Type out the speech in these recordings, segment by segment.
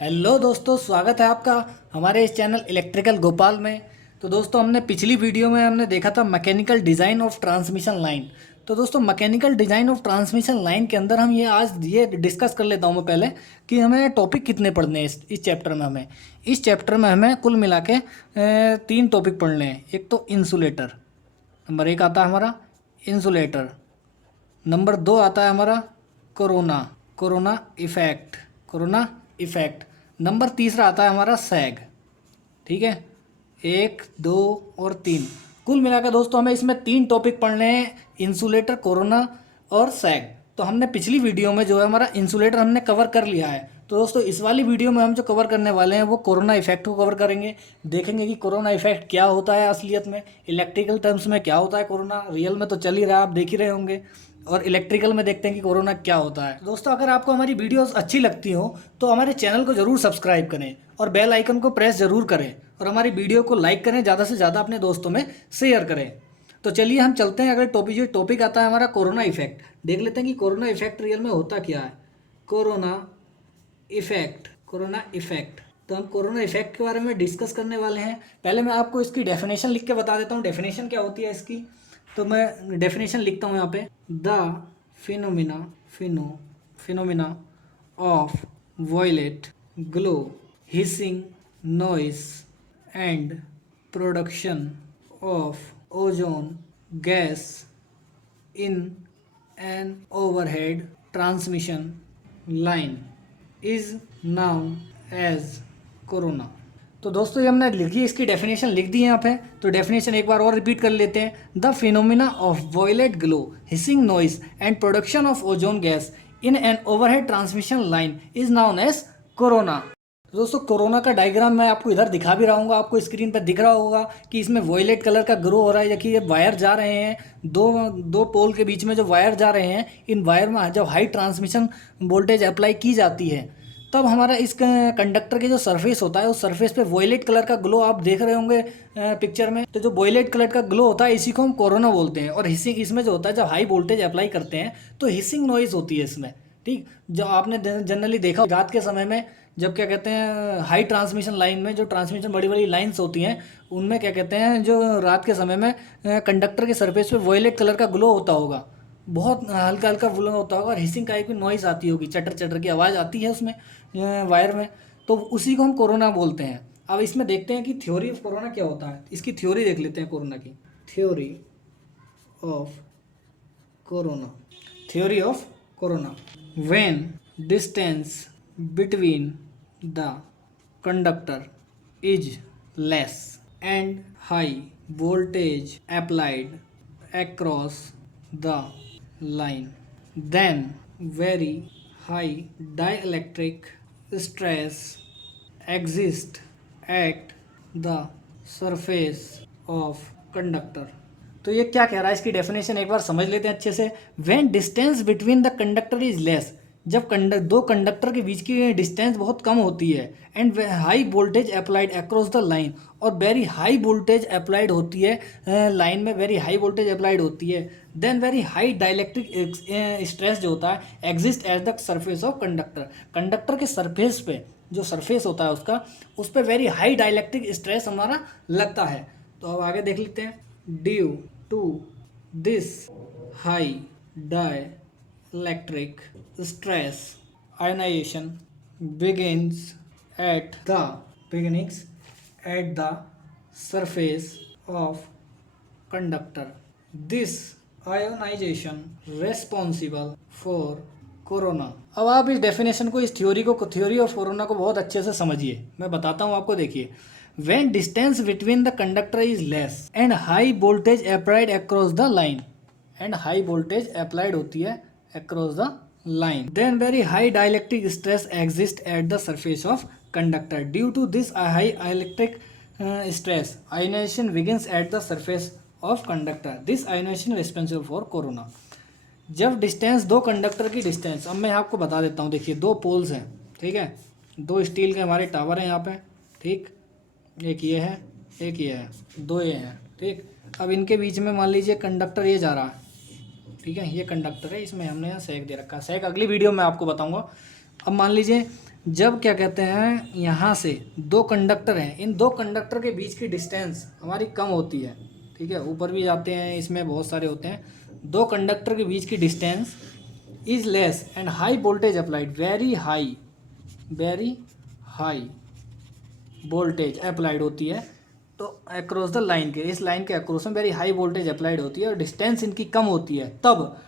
Hello दोस्तों, स्वागत है आपका हमारे इस चैनल इलेक्ट्रिकल गोपाल में। तो दोस्तों, हमने पिछली वीडियो में हमने देखा था mechanical design of transmission line. तो दोस्तों, mechanical design of transmission line के अंदर हम ये डिस्कस कर लेता हूँ मैं पहले कि हमें टॉपिक कितने पढ़ने हैं इस चैप्टर में। हमें कुल मिला के 3 टॉपिक पढ़ने हैं। एक तो इंसुलेटर, नंबर 1 आता है हमारा इंसुलेटर। नंबर 2 आता है हमारा कोरोना, कोरोना इफेक्ट। नंबर तीसरा आता है हमारा सैग। ठीक है, 1, 2 और 3, कुल मिलाकर दोस्तों हमें इसमें 3 टॉपिक पढ़ने हैं, इंसुलेटर, कोरोना और सैग। तो हमने पिछली वीडियो में जो है हमारा इंसुलेटर हमने कवर कर लिया है। तो दोस्तों, इस वाली वीडियो में हम जो कवर करने वाले हैं वो कोरोना इफेक्ट को कवर करेंगे। देखेंगे कि कोरोना इफेक्ट क्या होता है असलियत में, इलेक्ट्रिकल टर्म्स में क्या होता है कोरोना, रियल में तो चल ही रहा है, आप देख ही रहे होंगे, और इलेक्ट्रिकल में देखते हैं कि कोरोना क्या होता है। दोस्तों, अगर आपको हमारी वीडियोस अच्छी लगती हो तो हमारे चैनल को जरूर सब्सक्राइब करें और बेल आइकन को प्रेस जरूर करें, और हमारी वीडियो को लाइक करें, ज़्यादा से ज़्यादा अपने दोस्तों में शेयर करें। तो चलिए हम चलते हैं अगले टॉपिक। जो टॉपिक आता है हमारा कोरोना इफेक्ट, देख लेते हैं कि कोरोना इफेक्ट रियल में होता क्या है। Corona effect. तो हम कोरोना इफेक्ट के बारे में डिस्कस करने वाले हैं। पहले मैं आपको इसकी डेफिनेशन लिख के बता देता हूँ, डेफिनेशन क्या होती है इसकी। तो मैं डेफिनेशन लिखता हूँ यहाँ पे। The phenomena of violet glow, hissing noise and production of ozone gas in an overhead transmission line is known as corona. तो दोस्तों, ये हमने लिखी, इसकी डेफिनेशन लिख दी है यहाँ पे। तो डेफिनेशन एक बार और रिपीट कर लेते हैं। The phenomena of violet glow, hissing noise and production of ozone gas in an overhead transmission line is known as corona. दोस्तों, कोरोना का डायग्राम मैं आपको इधर दिखा भी रहा हूँ, आपको स्क्रीन पर दिख रहा होगा कि इसमें वॉयलेट कलर का ग्रो हो रहा है। देखिए, ये वायर जा रहे हैं, दो पोल के बीच में जो वायर जा रहे हैं, इन वायर में जब हाई ट्रांसमिशन वोल्टेज अप्लाई की जाती है तब हमारा इस कंडक्टर के जो सरफेस होता है उस सरफेस पे वॉयलेट कलर का ग्लो आप देख रहे होंगे पिक्चर में। तो जो वॉयलेट कलर का ग्लो होता है इसी को हम कोरोना बोलते हैं। और हिसिंग इसमें जो होता है, जब हाई वोल्टेज अप्लाई करते हैं तो हिसिंग नॉइज होती है इसमें। ठीक, जो आपने जनरली देखा रात के समय में, जब क्या कहते हैं हाई ट्रांसमिशन लाइन में, जो ट्रांसमिशन बड़ी बड़ी लाइंस होती हैं उनमें क्या कहते हैं, जो रात के समय में कंडक्टर के सरफेस पे वॉयलेट कलर का ग्लो होता होगा, बहुत हल्का हल्का ग्लो होता होगा, और हिसिंग का एक नॉइज़ आती होगी, चटर चटर की आवाज़ आती है उसमें वायर में। तो उसी को हम कोरोना बोलते हैं। अब इसमें देखते हैं कि थ्योरी ऑफ कोरोना क्या होता है। इसकी थ्योरी देख लेते हैं कोरोना की। Theory of corona when distance between the conductor is less and high voltage applied across the line, then very high dielectric stress exists at the surface of conductor। तो ये क्या कह रहा है, इसकी डेफिनेशन एक बार समझ लेते हैं अच्छे से। When distance between the conductor is less, जब दो कंडक्टर के बीच की डिस्टेंस बहुत कम होती है, and high voltage applied across the line, और वेरी हाई वोल्टेज अप्लाइड होती है लाइन में, वेरी हाई वोल्टेज अप्लाइड होती है, then very high dielectric stress जो होता है exist at the surface of conductor. Conductor के सरफेस पे, जो सरफेस होता है उसका, उस पर वेरी हाई डाइलेक्ट्रिक स्ट्रेस हमारा लगता है। तो अब आगे देख लेते हैं। Due to this high dielectric stress, ionization begins at the surface of conductor. This ionization responsible for corona. अब आप इस डेफिनेशन को, इस थ्योरी ऑफ कोरोना को बहुत अच्छे से समझिए, मैं बताता हूँ आपको। देखिए, when distance between the conductor is less and high voltage applied across the line, and high voltage applied होती है across the line, then very high dielectric stress exists at the surface of conductor. Due to this high electric stress, ionization begins at the surface of conductor. This ionization is responsible for corona. जब distance, दो conductor की distance, अब मैं आपको बता देता हूँ। देखिए, दो पोल्स हैं, ठीक है, दो स्टील के हमारे टावर हैं यहाँ पे, ठीक, एक ये है, एक ये है, दो ये हैं, ठीक। अब इनके बीच में मान लीजिए कंडक्टर ये जा रहा है, ठीक है, ये कंडक्टर है, इसमें हमने यहाँ सैग दे रखा है। सैग अगली वीडियो में आपको बताऊंगा। अब मान लीजिए जब क्या कहते हैं यहाँ से दो कंडक्टर हैं, इन दो कंडक्टर के बीच की डिस्टेंस हमारी कम होती है, ठीक है, ऊपर भी जाते हैं, इसमें बहुत सारे होते हैं। दो कंडक्टर के बीच की distance is less and high voltage applied, very high voltage applied होती है, तो अक्रॉस द लाइन के, इस लाइन के अक्रॉस में वेरी हाई वोल्टेज अप्लाइड होती है और डिस्टेंस इनकी कम होती है, तब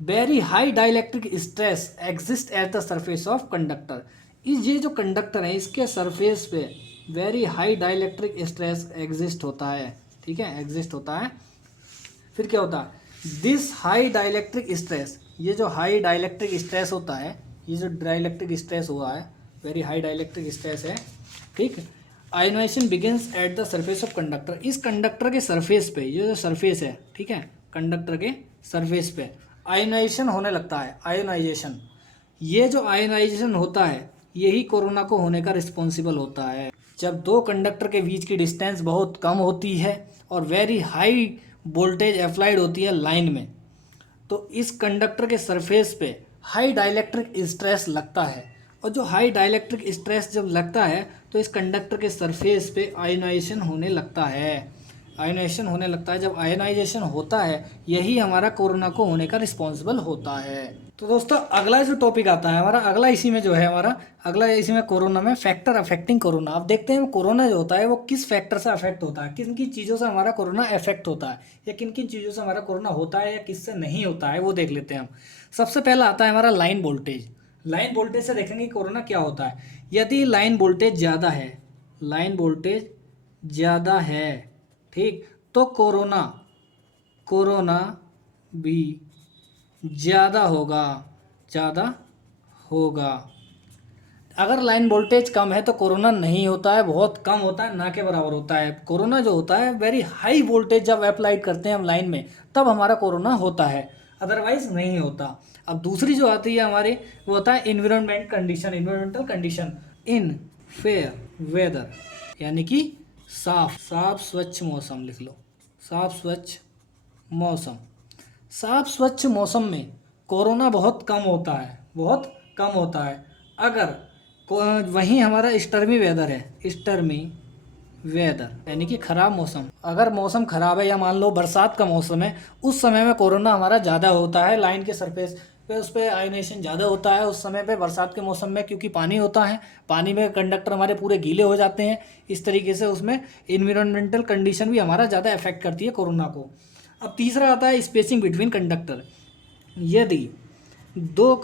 very high dielectric stress exist at the surface of conductor. इस ये जो कंडक्टर है इसके सरफेस पे very high dielectric stress exist होता है, ठीक है, एग्जिस्ट होता है। फिर क्या होता है, दिस हाई डाइलेक्ट्रिक स्ट्रेस, ये जो हाई डाइलेक्ट्रिक स्ट्रेस होता है, ये जो डाइलेक्ट्रिक स्ट्रेस हुआ है, वेरी हाई डाइलेक्ट्रिक स्ट्रेस है, ठीक। Ionization begins at the surface of conductor, इस कंडक्टर के सरफेस पे, ये जो सरफेस है, ठीक है, कंडक्टर के सरफेस पे आयोनाइजेशन होने लगता है। आयोनाइजेशन, ये जो आयोनाइजेशन होता है यही कोरोना को होने का रिस्पॉन्सिबल होता है। जब दो कंडक्टर के बीच की डिस्टेंस बहुत कम होती है और वेरी हाई वोल्टेज अप्लाइड होती है लाइन में, तो इस कंडक्टर के सरफेस पे हाई डाइलेक्ट्रिक स्ट्रेस लगता है, और जो हाई डाइलेक्ट्रिक स्ट्रेस जब लगता है तो इस कंडक्टर के सरफेस पे आयोनाइजेशन होने लगता है। आयोनाइजेशन होने लगता है, जब आयोनाइजेशन होता है यही हमारा कोरोना को होने का रिस्पॉन्सिबल होता है। तो दोस्तों अगला जो टॉपिक आता है हमारा, अगला इसी में जो है हमारा अगला इसी में कोरोना में फैक्टर अफेक्टिंग कोरोना। अब देखते हैं कोरोना जो होता है वो किस फैक्टर से अफेक्ट होता है, किन किन चीज़ों से हमारा कोरोना अफेक्ट होता है, या किन किन चीज़ों से हमारा कोरोना होता है या किससे नहीं होता है, वो देख लेते हैं हम। सबसे पहला आता है हमारा लाइन वोल्टेज। लाइन वोल्टेज से देखेंगे कोरोना क्या होता है। यदि लाइन वोल्टेज ज़्यादा है, लाइन वोल्टेज ज़्यादा है, ठीक, तो कोरोना भी ज़्यादा होगा। अगर लाइन वोल्टेज कम है तो कोरोना नहीं होता है, बहुत कम होता है, ना के बराबर होता है। कोरोना जो होता है वेरी हाई वोल्टेज जब अप्लाइड करते हैं हम लाइन में, तब हमारा कोरोना होता है, अदरवाइज नहीं होता। अब दूसरी जो आती है हमारी वो होता है environmental condition in fair weather, यानी कि साफ स्वच्छ मौसम, लिख लो साफ स्वच्छ मौसम में कोरोना बहुत कम होता है। अगर वहीं हमारा स्टर्मी वेदर यानी कि खराब मौसम, अगर मौसम खराब है या मान लो बरसात का मौसम है, उस समय में कोरोना हमारा ज़्यादा होता है, लाइन के सरफेस पे उस पर आयोनाइजेशन ज़्यादा होता है उस समय पे, बरसात के मौसम में, क्योंकि पानी होता है, पानी में कंडक्टर हमारे पूरे गीले हो जाते हैं, इस तरीके से उसमें इन्वायरमेंटल कंडीशन भी हमारा ज़्यादा अफेक्ट करती है कोरोना को। अब तीसरा आता है स्पेसिंग बिटवीन कंडक्टर। यदि दो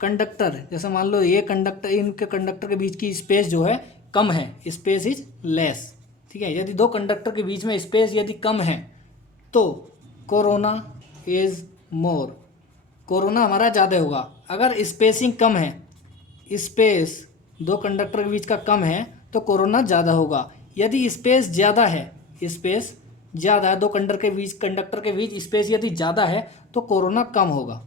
कंडक्टर जैसे मान लो ये कंडक्टर, इनके कंडक्टर के बीच की स्पेस जो है कम है, स्पेस इज लेस, ठीक है, यदि दो कंडक्टर के बीच में स्पेस यदि कम है तो कोरोना इज मोर, कोरोना हमारा ज़्यादा होगा। अगर स्पेसिंग कम है, स्पेस दो कंडक्टर के बीच का कम है तो कोरोना ज़्यादा होगा। यदि स्पेस ज़्यादा है, दो कंडक्टर के बीच स्पेस यदि ज़्यादा है तो कोरोना कम होगा,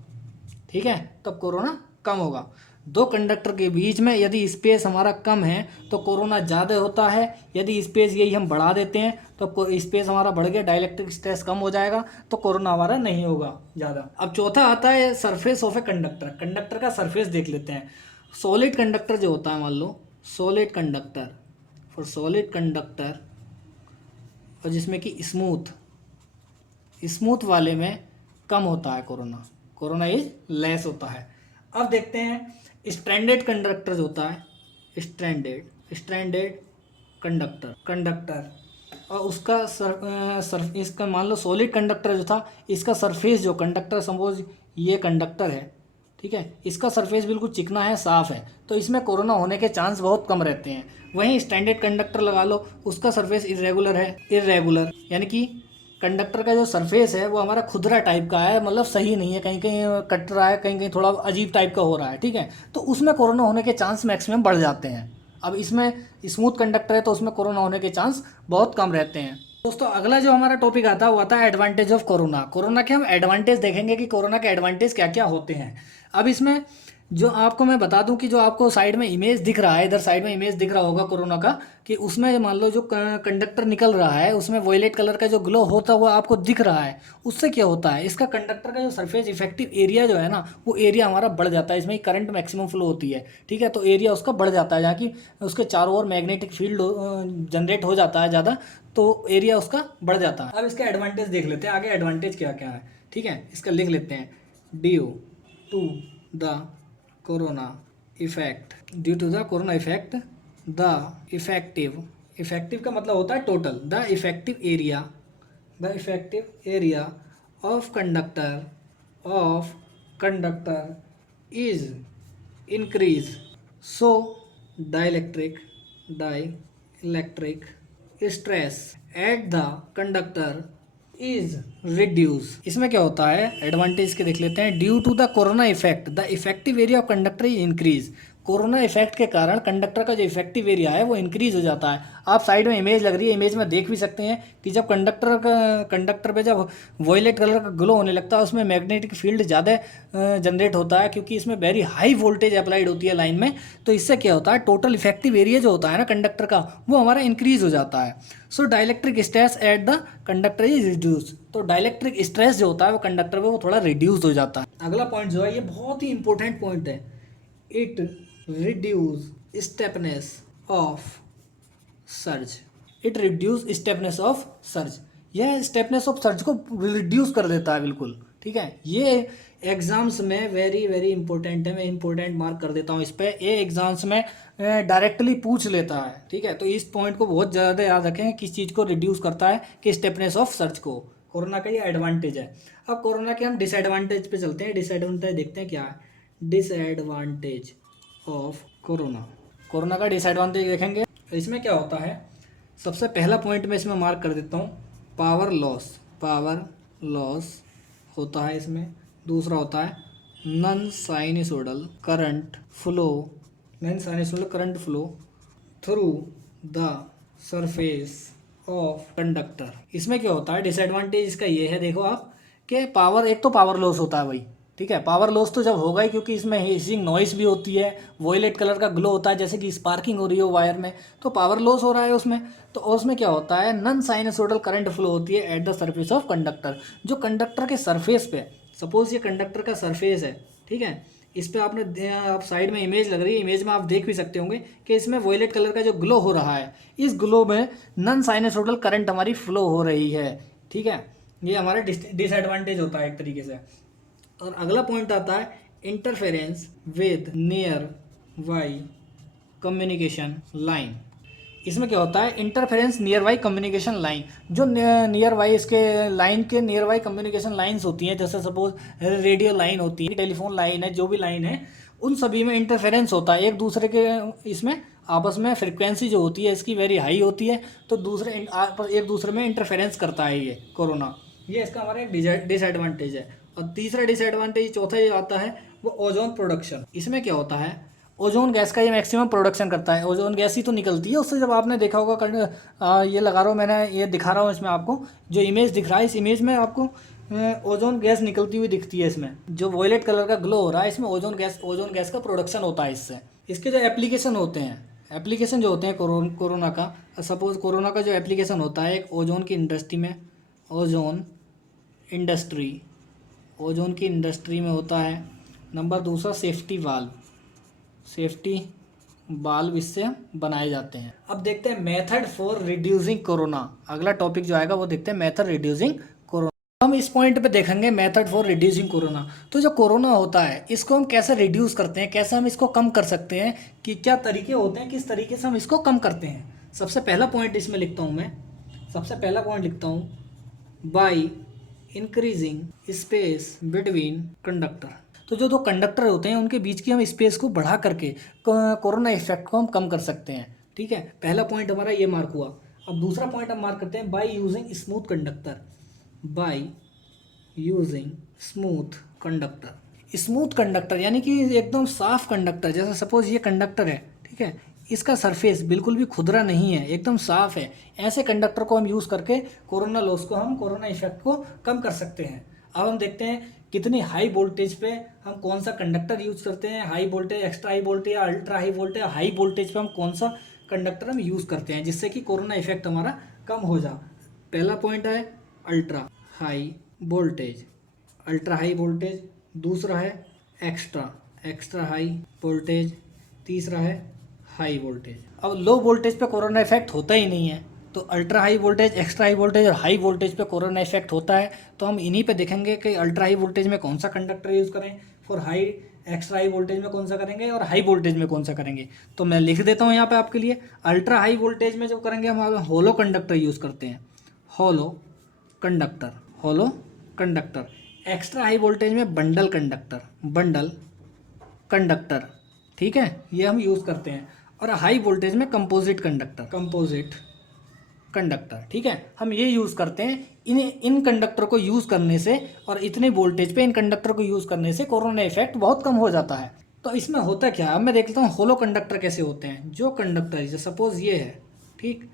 ठीक है, तब कोरोना कम होगा। दो कंडक्टर के बीच में यदि स्पेस हमारा कम है तो कोरोना ज़्यादा होता है, यदि स्पेस यही हम बढ़ा देते हैं तो स्पेस हमारा बढ़ गया, डाइलेक्ट्रिक स्ट्रेस कम हो जाएगा, तो कोरोना हमारा नहीं होगा ज़्यादा। अब चौथा आता है surface of a conductor. Conductor का सरफेस देख लेते हैं। सॉलिड कंडक्टर जो होता है, मान लो सॉलिड कंडक्टर और जिसमें कि स्मूथ वाले में कम होता है कोरोना इज लेस होता है। अब देखते हैं स्ट्रैंडेड कंडक्टर जो होता है, स्ट्रैंडेड कंडक्टर और उसका इसका मान लो सॉलिड कंडक्टर जो था, इसका सरफेस जो कंडक्टर, सपोज ये कंडक्टर है, ठीक है, इसका सरफेस बिल्कुल चिकना है, साफ है, तो इसमें कोरोना होने के चांस बहुत कम रहते हैं। वहीं स्टैंडर्ड कंडक्टर लगा लो, उसका सरफेस इरेगुलर यानी कि कंडक्टर का जो सरफेस है वो हमारा खुदरा टाइप का है, मतलब सही नहीं है, कहीं कहीं कट रहा है, कहीं कहीं थोड़ा अजीब टाइप का हो रहा है, ठीक है, तो उसमें कोरोना होने के चांस मैक्सिमम बढ़ जाते हैं। अब इसमें स्मूथ कंडक्टर है तो उसमें कोरोना होने के चांस बहुत कम रहते हैं। दोस्तों अगला जो हमारा टॉपिक आता है वो आता है एडवांटेज ऑफ कोरोना। कोरोना के हम एडवांटेज देखेंगे कि कोरोना के एडवांटेज क्या क्या होते हैं। अब इसमें जो आपको मैं बता दूं कि जो आपको साइड में इमेज दिख रहा है, इधर साइड में इमेज दिख रहा होगा कोरोना का, कि उसमें मान लो जो कंडक्टर निकल रहा है उसमें वॉयलेट कलर का जो ग्लो होता हुआ आपको दिख रहा है, उससे क्या होता है, इसका कंडक्टर का जो सरफेस इफेक्टिव एरिया जो है ना, वो एरिया हमारा बढ़ जाता है। इसमें करंट मैक्सिमम फ्लो होती है, ठीक है, तो एरिया उसका बढ़ जाता है, जहाँ की उसके चारों ओर मैग्नेटिक फील्ड जनरेट हो जाता है ज़्यादा, तो एरिया उसका बढ़ जाता है। अब इसका एडवांटेज देख लेते हैं, आगे एडवांटेज क्या क्या है, ठीक है, इसका लिख लेते हैं। Due to the corona effect, due to the corona effect, the effective, effective का मतलब होता है total, the effective area, the effective area of conductor is increase, so dielectric stress at the conductor is reduce। इसमें क्या होता है, advantage के देख लेते हैं। Due to the corona effect the effective area of conductor is increase, corona effect के कारण कंडक्टर का जो इफेक्टिव एरिया है वो इंक्रीज हो जाता है। आप साइड में इमेज लग रही है, इमेज में देख भी सकते हैं कि जब कंडक्टर पे जब वॉयलेट कलर का ग्लो होने लगता है, उसमें मैग्नेटिक फील्ड ज़्यादा जनरेट होता है, क्योंकि इसमें वेरी हाई वोल्टेज अप्लाइड होती है लाइन में। तो इससे क्या होता है, टोटल इफेक्टिव एरिया जो होता है ना कंडक्टर का, वो हमारा इंक्रीज हो जाता है। So dielectric stress at the conductor is reduce, तो डाइलेक्ट्रिक स्ट्रेस जो होता है वो कंडक्टर पे वो थोड़ा रिड्यूस हो जाता है। अगला पॉइंट जो है ये बहुत ही इंपॉर्टेंट पॉइंट है, it reduce स्टेपनेस of surge, it reduce स्टेपनेस of surge, यह स्टेपनेस ऑफ सर्ज को रिड्यूस कर देता है बिल्कुल, ठीक है। ये एग्जाम्स में वेरी वेरी इंपॉर्टेंट है, मैं इंपॉर्टेंट मार्क कर देता हूँ इस पर, ये एग्जाम्स में डायरेक्टली पूछ लेता है, ठीक है। तो इस पॉइंट को बहुत ज़्यादा याद रखें, किस चीज़ को रिड्यूस करता है, कि स्टेपनेस ऑफ सर्ज को। कोरोना का ये एडवांटेज है। अब कोरोना के हम डिसएडवांटेज पे चलते हैं, डिसएडवांटेज देखते हैं क्या है। डिसएडवांटेज ऑफ कोरोना, कोरोना का डिसएडवांटेज देखेंगे, इसमें क्या होता है। सबसे पहला पॉइंट मैं इसमें मार्क कर देता हूँ, पावर लॉस, पावर लॉस होता है इसमें। दूसरा होता है non sinusoidal current flow, non sinusoidal current flow through the surface of conductor. इसमें क्या होता है, डिसएडवांटेज इसका ये है, देखो आप, कि पावर, एक तो पावर लॉस होता है भाई, ठीक है, पावर लॉस तो जब होगा ही, क्योंकि इसमें हिसिंग नॉइस भी होती है, वॉयलेट कलर का ग्लो होता है, जैसे कि स्पार्किंग हो रही हो वायर में, तो पावर लॉस हो रहा है उसमें। तो उसमें क्या होता है, नॉन साइनसोइडल करंट फ्लो होती है eight the surface of conductor, जो कंडक्टर के सरफेस पे, सपोज ये कंडक्टर का सरफेस है, ठीक है, इस पे आपने, आप साइड में इमेज लग रही है, इमेज में आप देख भी सकते होंगे कि इसमें वॉयलेट कलर का जो ग्लो हो रहा है, इस ग्लो में नॉन साइनसोइडल करंट हमारी फ्लो हो रही है, ठीक है। ये हमारा डिसएडवांटेज होता है एक तरीके से। और अगला पॉइंट आता है interference with nearby communication line. इसमें क्या होता है, interference nearby communication line, जो नियर वाई इसके लाइन के नियर वाई कम्युनिकेशन लाइंस होती हैं, जैसे सपोज रेडियो लाइन होती है, टेलीफोन लाइन है, जो भी लाइन है, उन सभी में इंटरफेरेंस होता है एक दूसरे के, इसमें आपस में फ्रिक्वेंसी जो होती है इसकी वेरी हाई होती है, तो दूसरे एक दूसरे में इंटरफेरेंस करता है ये कोरोना, ये इसका हमारा एक डिसएडवांटेज है। और तीसरा डिसएडवांटेज, चौथा ये आता है वो ओजोन प्रोडक्शन। इसमें क्या होता है, ओजोन गैस का ये मैक्सिमम प्रोडक्शन करता है, ओजोन गैस ही तो निकलती है उससे, जब आपने देखा होगा, ये लगा रहा हूँ मैंने, ये दिखा रहा हूँ इसमें आपको, जो इमेज दिख रहा है इस इमेज में आपको ओजोन गैस निकलती हुई दिखती है। इसमें जो वॉयलेट कलर का ग्लो हो रहा है, इसमें ओजोन गैस का प्रोडक्शन होता है इससे। इसके जो एप्लीकेशन होते हैं, एप्लीकेशन जो होते हैं कोरोना का, सपोज कोरोना का जो एप्लीकेशन होता है, एक ओजोन की इंडस्ट्री में, ओजोन की इंडस्ट्री में होता है। नंबर दूसरा सेफ्टी वाल्व इससे बनाए जाते हैं। अब देखते हैं मेथड फॉर रिड्यूसिंग कोरोना, अगला टॉपिक जो आएगा वो देखते हैं मेथड रिड्यूसिंग कोरोना। हम इस पॉइंट पे देखेंगे मेथड फॉर रिड्यूसिंग कोरोना। तो जो कोरोना होता है इसको हम कैसे रिड्यूस करते हैं, कैसे हम इसको कम कर सकते हैं, कि क्या तरीके होते हैं, किस तरीके से हम इसको कम करते हैं। सबसे पहला पॉइंट इसमें लिखता हूँ मैं, सबसे पहला पॉइंट लिखता हूँ, by increasing space between conductor. तो जो दो कंडक्टर होते हैं उनके बीच की हम स्पेस को बढ़ा करके कोरोना इफेक्ट को हम कम कर सकते हैं, ठीक है। पहला पॉइंट हमारा ये मार्क हुआ। अब दूसरा पॉइंट हम मार्क करते हैं, by using smooth conductor, by using smooth conductor. Smooth conductor यानी कि एकदम साफ कंडक्टर, जैसे सपोज ये कंडक्टर है, ठीक है, इसका सरफेस बिल्कुल भी खुदरा नहीं है, एकदम साफ है। ऐसे कंडक्टर को हम यूज़ करके कोरोना लॉस को, हम कोरोना इफेक्ट को कम कर सकते हैं। अब हम देखते हैं कितनी हाई वोल्टेज पे हम कौन सा कंडक्टर यूज करते हैं, high voltage, extra high voltage या अल्ट्रा हाई वोल्टेज पे हम कौन सा कंडक्टर हम यूज़ करते हैं जिससे कि कोरोना इफेक्ट हमारा कम हो जा। पहला पॉइंट है ultra high voltage, ultra high voltage. दूसरा है एक्स्ट्रा हाई वोल्टेज। तीसरा है हाई वोल्टेज। अब लो वोल्टेज पे कोरोना इफेक्ट होता ही नहीं है, तो ultra high voltage, extra high voltage और हाई वोल्टेज पे कोरोना इफेक्ट होता है। तो हम इन्हीं पे देखेंगे कि अल्ट्रा हाई वोल्टेज में कौन सा कंडक्टर यूज़ करें, for high extra high voltage में कौन सा करेंगे और हाई वोल्टेज में कौन सा करेंगे। तो मैं लिख देता हूँ यहाँ पे आपके लिए। अल्ट्रा हाई वोल्टेज में जो करेंगे हम होलो कंडक्टर यूज़ करते हैं, होलो कंडक्टर। एक्स्ट्रा हाई वोल्टेज में बंडल कंडक्टर, ठीक है, ये हम यूज़ करते हैं। और हाई वोल्टेज में कंपोजिट कंडक्टर, ठीक है, हम ये यूज़ करते हैं। इन कंडक्टर को यूज़ करने से और इतने वोल्टेज पे इन कंडक्टर को यूज़ करने से कोरोना इफेक्ट बहुत कम हो जाता है। तो इसमें होता क्या है, अब मैं देख लेता हूँ होलो कंडक्टर कैसे होते हैं। जो कंडक्टर जैसे सपोज ये है, ठीक,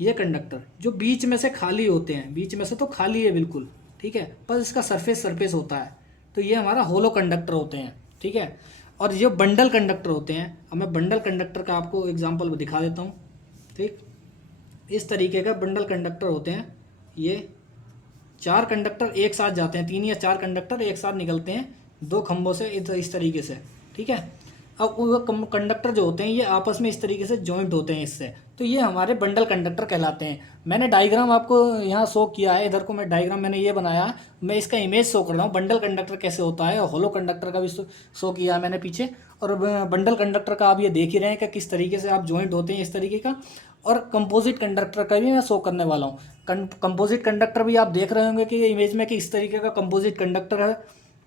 ये कंडक्टर जो बीच में से खाली होते हैं, बीच में से तो खाली है बिल्कुल, ठीक है, बस इसका सरफेस होता है, तो ये हमारा होलो कंडक्टर होते हैं, ठीक है। और जो बंडल कंडक्टर होते हैं, अब मैं बंडल कंडक्टर का आपको एग्जांपल दिखा देता हूँ, ठीक। इस तरीके का बंडल कंडक्टर होते हैं। ये 4 कंडक्टर एक साथ जाते हैं, 3 या 4 कंडक्टर एक साथ निकलते हैं 2 खंभों से इस तरीके से, ठीक है। अब वो कंडक्टर जो होते हैं ये आपस में इस तरीके से जॉइंट होते हैं इससे, तो ये हमारे बंडल कंडक्टर कहलाते हैं। मैंने डायग्राम आपको यहाँ शो किया है, इधर को मैं डायग्राम मैंने ये बनाया, मैं इसका इमेज शो कर रहा हूँ बंडल कंडक्टर कैसे होता है, और होलो कंडक्टर का भी शो किया है मैंने पीछे। और बंडल कंडक्टर का आप ये देख ही रहे हैं कि किस तरीके से आप जॉइंट होते हैं इस तरीके का। और कंपोजिट कंडक्टर का भी मैं शो करने वाला हूँ। कंपोजिट कंडक्टर भी आप देख रहे होंगे कि इमेज में कि इस तरीके का कंपोजिट कंडक्टर है,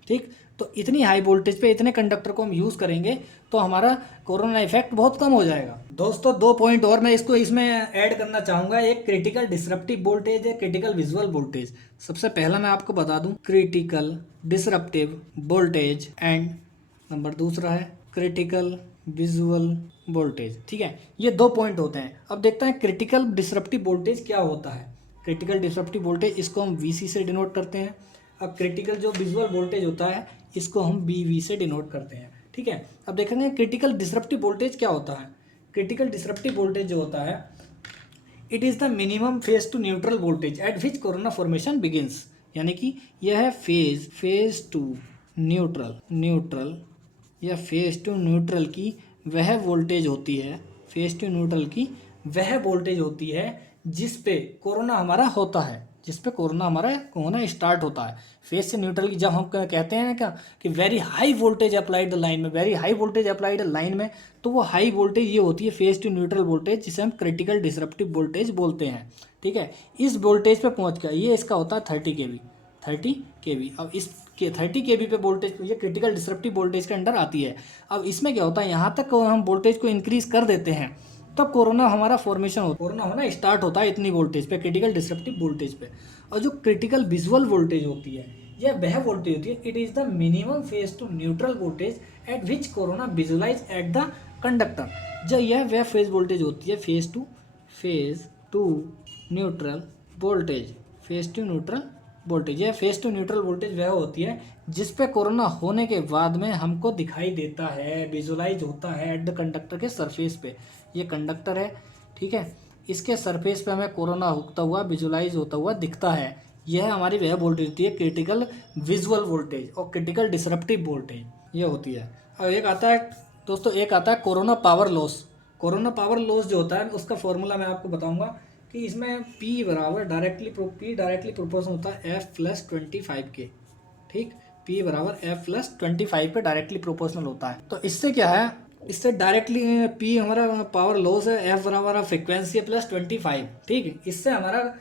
ठीक। तो इतनी हाई वोल्टेज पे इतने कंडक्टर को हम यूज़ करेंगे तो हमारा कोरोना इफेक्ट बहुत कम हो जाएगा। दोस्तों 2 पॉइंट और मैं इसमें ऐड करना चाहूँगा। एक क्रिटिकल डिसरप्टिव वोल्टेज है, क्रिटिकल विजुअल वोल्टेज। सबसे पहला मैं आपको बता दूं critical disruptive voltage and number दूसरा है क्रिटिकल विजुअल वोल्टेज, ठीक है। ये 2 पॉइंट होते हैं। अब देखते हैं क्रिटिकल डिसरप्टिव वोल्टेज क्या होता है। क्रिटिकल डिसरप्टिव वोल्टेज इसको हम VC से डिनोट करते हैं। अब क्रिटिकल जो विजुअल वोल्टेज होता है इसको हम BV से डिनोट करते हैं, ठीक है। अब देखेंगे क्रिटिकल डिसरप्टिव वोल्टेज क्या होता है। क्रिटिकल डिसरप्टिव वोल्टेज जो होता है, it is the minimum phase to neutral voltage at which corona formation begins, यानी कि यह है फेज टू न्यूट्रल या फेज टू न्यूट्रल की वह वोल्टेज होती है, फेज टू न्यूट्रल की वह वोल्टेज होती है जिस पे कोरोना हमारा होता है, जिस पे कोरोना हमारा होना स्टार्ट होता है। फेज से न्यूट्रल की जब हम कहते हैं क्या कि very high voltage applied the line में, very high voltage applied line में, तो वो हाई वोल्टेज ये होती है फेज टू न्यूट्रल वोल्टेज, जिसे हम क्रिटिकल डिसरप्टिव वोल्टेज बोलते हैं, ठीक है। इस वोल्टेज पे पहुंच गया, ये इसका होता है 30 kV। अब इस 30 kV पे वोल्टेज ये क्रिटिकल डिसरप्टिव वोल्टेज के अंडर आती है। अब इसमें क्या होता है, यहाँ तक हम वोल्टेज को इंक्रीज कर देते हैं तब कोरोना हमारा फॉर्मेशन कोरोना होना स्टार्ट होता है इतनी वोल्टेज पे, क्रिटिकल डिसरप्टिव वोल्टेज पे। और जो क्रिटिकल विजुअल वोल्टेज होती है यह वह वोल्टेज होती है, it is the minimum phase to neutral voltage at which corona visualize at the conductor. जब यह वह फेज वोल्टेज होती है फेज टू न्यूट्रल वोल्टेज, यह फेज टू न्यूट्रल वोल्टेज वह होती है जिस पे कोरोना होने के बाद में हमको दिखाई देता है, विजुलाइज होता है एट द कंडक्टर के सरफेस पे। ये कंडक्टर है, ठीक है, इसके सरफेस पे हमें कोरोना उगता हुआ विजुलाइज होता हुआ दिखता है। यह हमारी वह वोल्टेज होती है क्रिटिकल विजुअल वोल्टेज और क्रिटिकल डिसरप्टिव वोल्टेज ये होती है। अब एक आता है दोस्तों, एक आता है corona power loss. Corona power loss जो होता है उसका फॉर्मूला मैं आपको बताऊंगा कि इसमें P बराबर डायरेक्टली प्रोपोर्शनल होता है F+25 के, ठीक। P बराबर F+25 पे डायरेक्टली प्रोपोर्शनल होता है। तो इससे क्या है, इससे डायरेक्टली P हमारा पावर लॉस है, F बराबर फ्रिक्वेंसी है +25, ठीक। इससे हमारा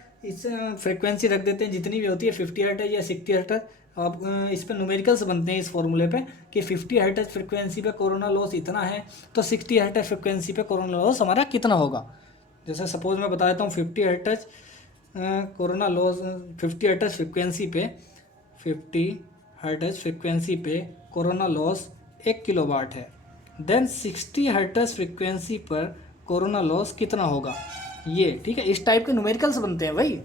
फ्रिक्वेंसी रख देते हैं जितनी भी होती है 50 हर्ट्ज या 60 हर्ट्ज। अब इस पर न्यूमेरिकल्स बनते हैं इस फॉर्मूले पे कि 50 हर्ट्ज फ्रिक्वेंसी पे कोरोना लॉस इतना है तो 60 हर्ट्ज फ्रिक्वेंसी पे कोरोना लॉस हमारा कितना होगा। जैसे सपोज मैं बता देता हूँ 50 hertz corona loss, 50 hertz frequency पे कोरोना लॉस 1 किलोवाट है। देन 60 हर्ट्ज फ्रिक्वेंसी पर कोरोना लॉस कितना होगा, ये, ठीक है। इस टाइप के न्यूमेरिकल्स बनते हैं भाई,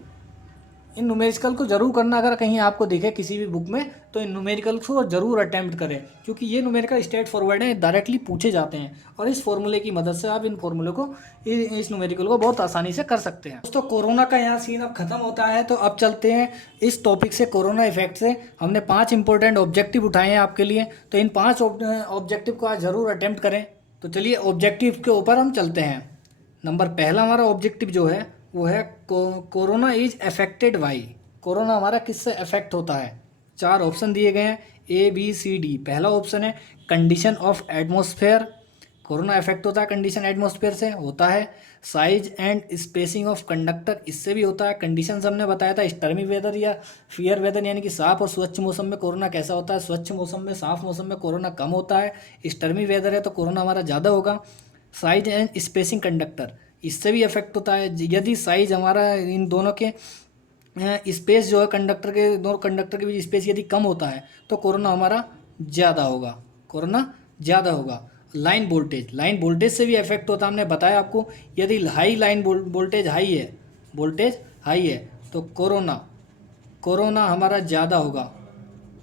इन न्यूमेरिकल को जरूर करना, अगर कहीं आपको दिखे किसी भी बुक में तो इन न्यूमेरिकल को जरूर अटेम्प्ट करें, क्योंकि ये न्यूमेरिकल स्ट्रेट फॉरवर्ड है, डायरेक्टली पूछे जाते हैं और इस फॉर्मूले की मदद से आप इन फॉर्मूले को, इस न्यूमेरिकल को बहुत आसानी से कर सकते हैं। दोस्तों कोरोना का यहाँ सीन अब खत्म होता है, तो अब चलते हैं इस टॉपिक से, कोरोना इफेक्ट से। हमने 5 इंपॉर्टेंट ऑब्जेक्टिव उठाए हैं आपके लिए, तो इन 5 ऑब्जेक्टिव को आज जरूर अटेम्प्ट करें। तो चलिए ऑब्जेक्टिव के ऊपर हम चलते हैं। नंबर पहला हमारा ऑब्जेक्टिव जो है वो है corona is affected by. Corona हमारा किससे अफेक्ट होता है? 4 ऑप्शन दिए गए हैं, ABCD। पहला ऑप्शन है condition of atmosphere, corona affect होता है कंडीशन एटमॉस्फेयर से होता है। Size and spacing of conductor, इससे भी होता है। कंडीशन हमने बताया था स्टर्मी वेदर या फियर वेदर, यानी कि साफ और स्वच्छ मौसम में कोरोना कैसा होता है, स्वच्छ मौसम में, साफ मौसम में कोरोना कम होता है। स्टर्मी वेदर है तो कोरोना हमारा ज़्यादा होगा। साइज एंड स्पेसिंग कंडक्टर, इससे भी अफेक्ट होता है। यदि साइज हमारा इन दोनों के स्पेस जो है कंडक्टर के, दोनों कंडक्टर के बीच स्पेस यदि कम होता है तो कोरोना हमारा ज़्यादा होगा, कोरोना ज़्यादा होगा। लाइन वोल्टेज, लाइन वोल्टेज से भी अफेक्ट होता है, हमने बताया आपको। यदि हाई लाइन वोल्टेज हाई है, वोल्टेज हाई है तो कोरोना हमारा ज़्यादा होगा,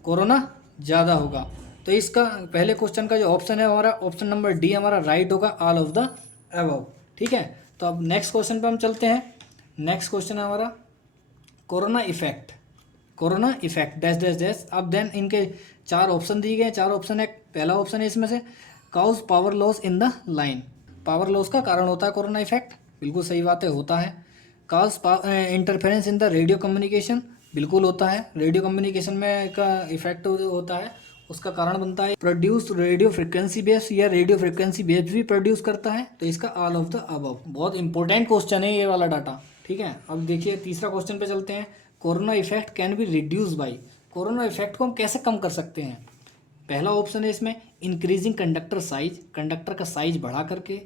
कोरोना ज़्यादा होगा। तो इसका पहले क्वेश्चन का जो ऑप्शन है हमारा ऑप्शन नंबर डी हमारा राइट होगा, ऑल ऑफ द अबव। ठीक है, तो अब नेक्स्ट क्वेश्चन पे हम चलते हैं। नेक्स्ट क्वेश्चन है हमारा corona effect, corona effect dash dash dash. अब देन इनके 4 ऑप्शन दिए गए हैं, 4 ऑप्शन है। पहला ऑप्शन है इसमें से cause power loss in the line, power loss का कारण होता है कोरोना इफेक्ट, बिल्कुल सही बात है, होता है। Cause interference in the radio communication, बिल्कुल होता है, रेडियो कम्युनिकेशन में का इफेक्ट होता है, उसका कारण बनता है। प्रोड्यूस रेडियो फ्रिक्वेंसी बेस, या रेडियो फ्रिक्वेंसी बेस भी प्रोड्यूस करता है, तो इसका ऑल ऑफ द अबव। बहुत इंपॉर्टेंट क्वेश्चन है ये वाला डाटा। ठीक है, अब देखिए तीसरा क्वेश्चन पे चलते हैं। Corona effect can be reduce by, corona effect को हम कैसे कम कर सकते हैं? पहला ऑप्शन है इसमें इंक्रीजिंग कंडक्टर साइज, कंडक्टर का साइज बढ़ा करके,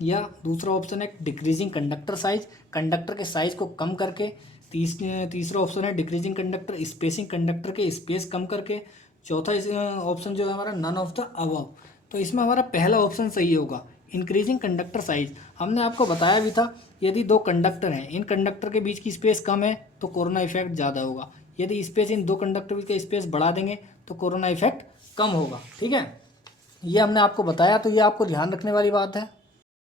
या दूसरा ऑप्शन है डिक्रीजिंग कंडक्टर साइज, कंडक्टर के साइज को कम करके। तीसरा ऑप्शन है डिक्रीजिंग कंडक्टर स्पेसिंग, कंडक्टर के स्पेस कम करके। चौथा ऑप्शन जो है हमारा नन ऑफ द अबव। तो इसमें हमारा पहला ऑप्शन सही होगा, इंक्रीजिंग कंडक्टर साइज। हमने आपको बताया भी था, यदि 2 कंडक्टर हैं, इन कंडक्टर के बीच की स्पेस कम है तो कोरोना इफेक्ट ज़्यादा होगा। यदि स्पेस इन 2 कंडक्टर के स्पेस बढ़ा देंगे तो कोरोना इफेक्ट कम होगा। ठीक है, ये हमने आपको बताया, तो ये आपको ध्यान रखने वाली बात है।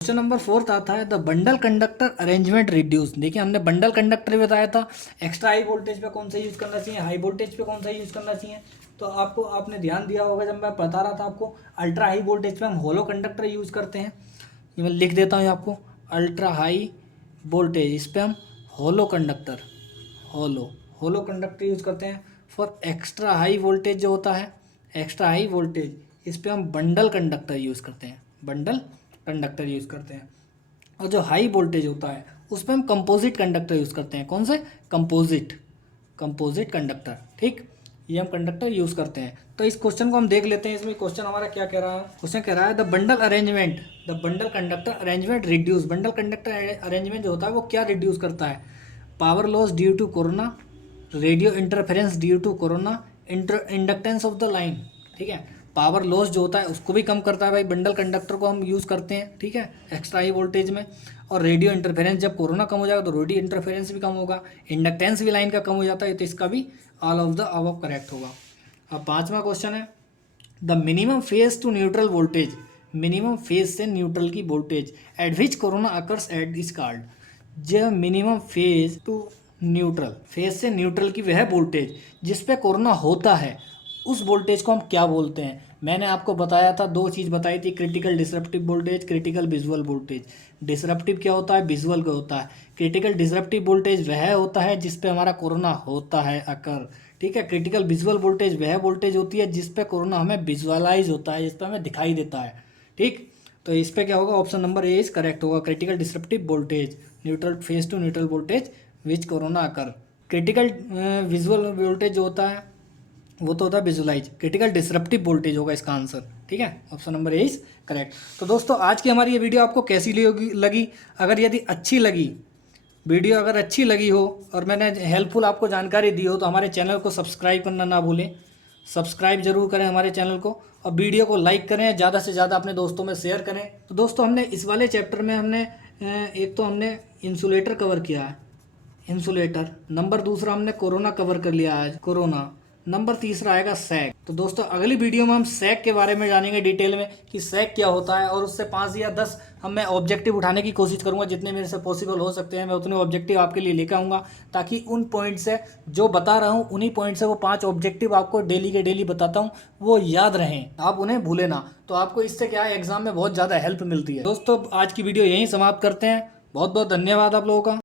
क्वेश्चन नंबर 4 आता है the bundle conductor arrangement reduce. देखिए हमने बंडल कंडक्टर बताया था, एक्स्ट्रा हाई वोल्टेज पे कौन सा यूज़ करना चाहिए, हाई वोल्टेज पे कौन सा यूज़ करना चाहिए। तो आपने ध्यान दिया होगा जब मैं बता रहा था आपको, अल्ट्रा हाई वोल्टेज पे हम होलो कंडक्टर यूज़ करते हैं। ये मैं लिख देता हूँ आपको, अल्ट्रा हाई वोल्टेज, इस पर हम होलो कंडक्टर, होलो कंडक्टर यूज़ करते हैं। फॉर एक्स्ट्रा हाई वोल्टेज जो होता है, एक्स्ट्रा हाई वोल्टेज, इस पर हम बंडल कंडक्टर यूज़ करते हैं, बंडल कंडक्टर यूज़ करते हैं। और जो हाई वोल्टेज होता है उस पर हम कंपोजिट कंडक्टर यूज़ करते हैं। कौन से? Composite conductor. ठीक, ये हम कंडक्टर यूज़ करते हैं। तो इस क्वेश्चन को हम देख लेते हैं, इसमें क्वेश्चन हमारा क्या कह रहा है। क्वेश्चन कह रहा है the bundle arrangement, the bundle conductor arrangement reduce. Bundle conductor arrangement जो होता है वो क्या रिड्यूस करता है? Power loss due to corona, radio interference due to corona, inductance of the line. ठीक है, पावर लॉस जो होता है उसको भी कम करता है भाई, बंडल कंडक्टर को हम यूज़ करते हैं। ठीक है, एक्स्ट्रा हाई वोल्टेज में। और रेडियो इंटरफेरेंस, जब कोरोना कम हो जाएगा तो रेडियो इंटरफेरेंस भी कम होगा, इंडक्टेंस भी लाइन का कम हो जाता है, तो इसका भी all of the above correct होगा। अब 5वां क्वेश्चन है the minimum phase to neutral voltage, minimum phase से न्यूट्रल की voltage at which corona occurs at is called. जो minimum phase to neutral, phase से न्यूट्रल की वह वोल्टेज जिस पे कोरोना होता है, उस वोल्टेज को हम क्या बोलते हैं? मैंने आपको बताया था, 2 चीज़ बताई थी, critical disruptive voltage, critical visual voltage. Disruptive क्या होता है? विजुअल का होता है। क्रिटिकल डिसरप्टिव वोल्टेज वह होता है जिस पे हमारा कोरोना होता है अकर। ठीक है, क्रिटिकल विजुअल वोल्टेज वह वोल्टेज होती है जिस पे कोरोना हमें विजुअलाइज होता है, जिस पे हमें दिखाई देता है। ठीक, तो इस पे क्या होगा? Option number A is correct होगा, critical disruptive voltage, neutral phase to neutral voltage which corona occur. Critical visual voltage जो होता है वो तो होता है विजुलाइज, क्रिटिकल डिसरप्टिव वोल्टेज होगा इसका आंसर। ठीक है, option number A is correct. तो दोस्तों आज की हमारी ये वीडियो आपको कैसी लगी? अगर यदि अच्छी लगी वीडियो, अगर अच्छी लगी हो और मैंने हेल्पफुल आपको जानकारी दी हो तो हमारे चैनल को सब्सक्राइब करना ना भूलें, सब्सक्राइब जरूर करें हमारे चैनल को, और वीडियो को लाइक करें, ज़्यादा से ज़्यादा अपने दोस्तों में शेयर करें। तो दोस्तों हमने इस वाले चैप्टर में हमने एक तो हमने इंसुलेटर कवर किया है, इंसुलेटर। नंबर दूसरा हमने कोरोना कवर कर लिया आज, कोरोना। नंबर तीसरा आएगा सैग। तो दोस्तों अगली वीडियो में हम सैग के बारे में जानेंगे डिटेल में कि सैग क्या होता है, और उससे 5 या 10 मैं ऑब्जेक्टिव उठाने की कोशिश करूंगा, जितने मेरे से पॉसिबल हो सकते हैं मैं उतने ऑब्जेक्टिव आपके लिए लेकर आऊंगा, ताकि उन पॉइंट से जो बता रहा हूँ उन्हीं पॉइंट से वो 5 ऑब्जेक्टिव आपको डेली के डेली बताता हूँ, वो याद रहें, आप उन्हें भूले ना। तो आपको इससे क्या है, एग्जाम में बहुत ज़्यादा हेल्प मिलती है। दोस्तों आज की वीडियो यहीं समाप्त करते हैं। बहुत बहुत धन्यवाद आप लोगों का।